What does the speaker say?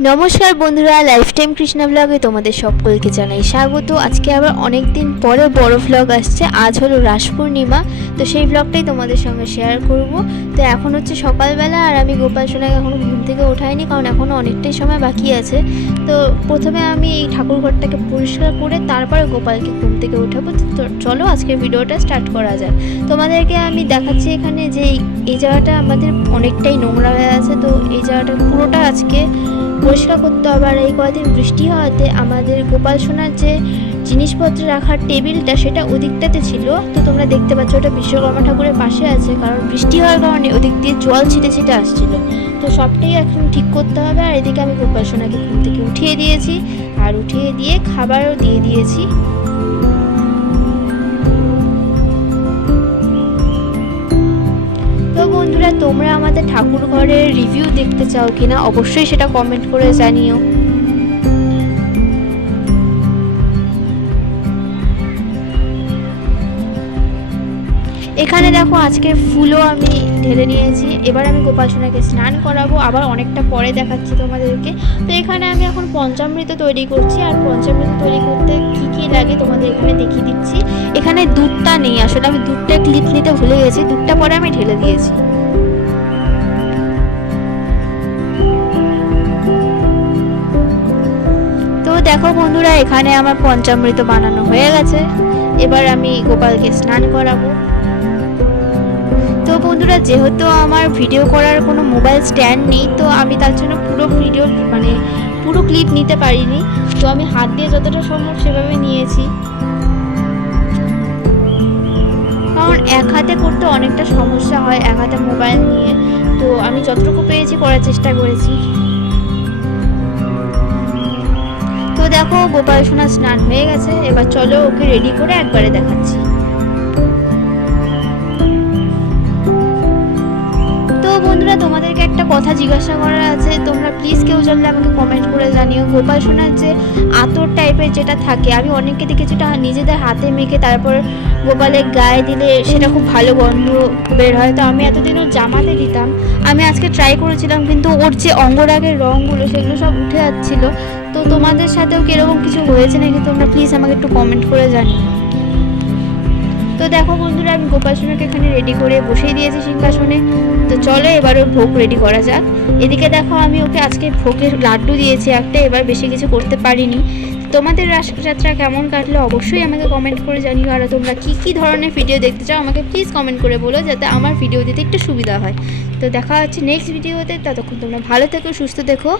নমস্কার বন্ধুরা life time Krishna ব্লগে তোমাদের সকলকে জানাই স্বাগত। আজকে আবার অনেক দিন পরে বড় ব্লগ আসছে। আজ হলো রাস পূর্ণিমা। তো সেই ব্লগটাই তোমাদের সঙ্গে শেয়ার করব। তো এখন হচ্ছে সকালবেলা আর আমি গোপাল সোনাকে এখনও ঘুম থেকে ওঠাইনি, কারণ এখনও অনেকটাই সময় বাকি আছে। তো প্রথমে আমি এই ঠাকুর ঘরটাকে পরিষ্কার করে তারপরে গোপালকে ঘুম থেকে উঠাবো। তো চলো আজকের ভিডিওটা স্টার্ট করা যায় তোমাদেরকে আমি দেখাচ্ছি এখানে যে এই- এই জায়গাটা আমাদের অনেকটাই নোংরা হয়ে আছে। তো এই জায়গাটা পুরোটা আজকে পরিষ্কার করতে হবে। আর এই কদিন বৃষ্টি হওয়াতে আমাদের গোপাল সোনার যে জিনিসপত্র রাখার টেবিলটা সেটা ওদিকটাতে ছিল। তো তোমরা দেখতে পাচ্ছ ওটা বিশ্বকর্মা ঠাকুরের পাশে আছে, কারণ বৃষ্টি হওয়ার কারণে ওদিক দিয়ে জল ছিটে ছিটে আসছিল। তো সবটাই এখন ঠিক করতে হবে, আর এদিকে আমি গোপাল ঘুম থেকে উঠিয়ে দিয়েছি, আর উঠিয়ে দিয়ে খাবারও দিয়ে দিয়েছি। বন্ধুরা, তোমরা আমাদের ঠাকুর ঘরের রিভিউ দেখতে চাও কিনা, অবশ্যই সেটা কমেন্ট করে জানিও। এখানে দেখো আজকে ফুলও আমি ঢেলে নিয়েছি। এবার আমি গোপাল সোনাকে স্নান করাবো। আবার অনেকটা পরে দেখাচ্ছি তোমাদেরকে। তো এখানে আমি এখন পঞ্চামৃত তৈরি করছি। আর পঞ্চামৃত তৈরি করতে কি কি লাগে তোমাদের এখানে দেখিয়ে দিচ্ছি। এখানে দুধটা নেই আসলে। আমি দুধটা ক্লিপ নিতে ভুলে গেছি। দুধটা পরে আমি ঢেলে দিয়েছি। দেখো বন্ধুরা, এখানে আমার পঞ্চামৃত বানানো হয়ে গেছে। এবার আমি গোপালকে স্নান করাবো। তো বন্ধুরা, যেহেতু আমার ভিডিও করার কোনো মোবাইল স্ট্যান্ড নেই, তো আমি তার জন্য পুরো ভিডিও মানে পুরো ক্লিপ নিতে পারিনি। তো আমি হাত দিয়ে যতটা সম্ভব সেভাবে নিয়েছি। কারণ এক হাতে করতে অনেকটা সমস্যা হয়, এক হাতে মোবাইল নিয়ে। তো আমি যতটুকু পেয়েছি করার চেষ্টা করেছি। দেখো, গোপাল সোনা স্নান হয়ে গেছে। এবার চলো ওকে রেডি করে একবারে দেখাচ্ছি। তো বন্ধুরা, তোমাদেরকে একটা কথা জিজ্ঞাসা করার আছে। তোমরা প্লিজ কেউ জানলে আমাকে কমেন্ট করে জানিও। গোপাল সোনার যে আতর টাইপের যেটা থাকে, আমি অনেককে দেখেছি, ওটা নিজেদের হাতে মেখে তারপর গোপালের গায়ে দিলে সেটা খুব ভালো গন্ধ বের হয়। তো আমি এতদিন ওর জামাতে দিতাম। আমি আজকে ট্রাই করেছিলাম, কিন্তু ওর যে অঙ্গরাগের রঙগুলো সেগুলো সব উঠে যাচ্ছিল তো তোমাদের সাথেও কীরকম কিছু হয়েছে নাকি তোমরা প্লিজ আমাকে একটু কমেন্ট করে জানিও। তো দেখো বন্ধুরা, আমি গোপাল সোনাকে এখানে রেডি করে বসিয়ে দিয়েছি সিংহাসনে। তো চলো এবার ওর ভোগ রেডি করা যাক। এদিকে দেখো আমি ওকে আজকে ভোগের লাড্ডু দিয়েছি একটা, এবার বেশি কিছু করতে পারিনি। তোমাদের রাসযাত্রা কেমন কাটলো অবশ্যই আমাকে কমেন্ট করে জানিও। আর তোমরা কী কী ধরনের ভিডিও দেখতে চাও আমাকে প্লিজ কমেন্ট করে বলো যাতে আমার ভিডিও দিতে একটু সুবিধা হয়। তো দেখা হচ্ছে নেক্সট ভিডিওতে ততক্ষণ তোমরা ভালো থেকো, সুস্থ থেকো।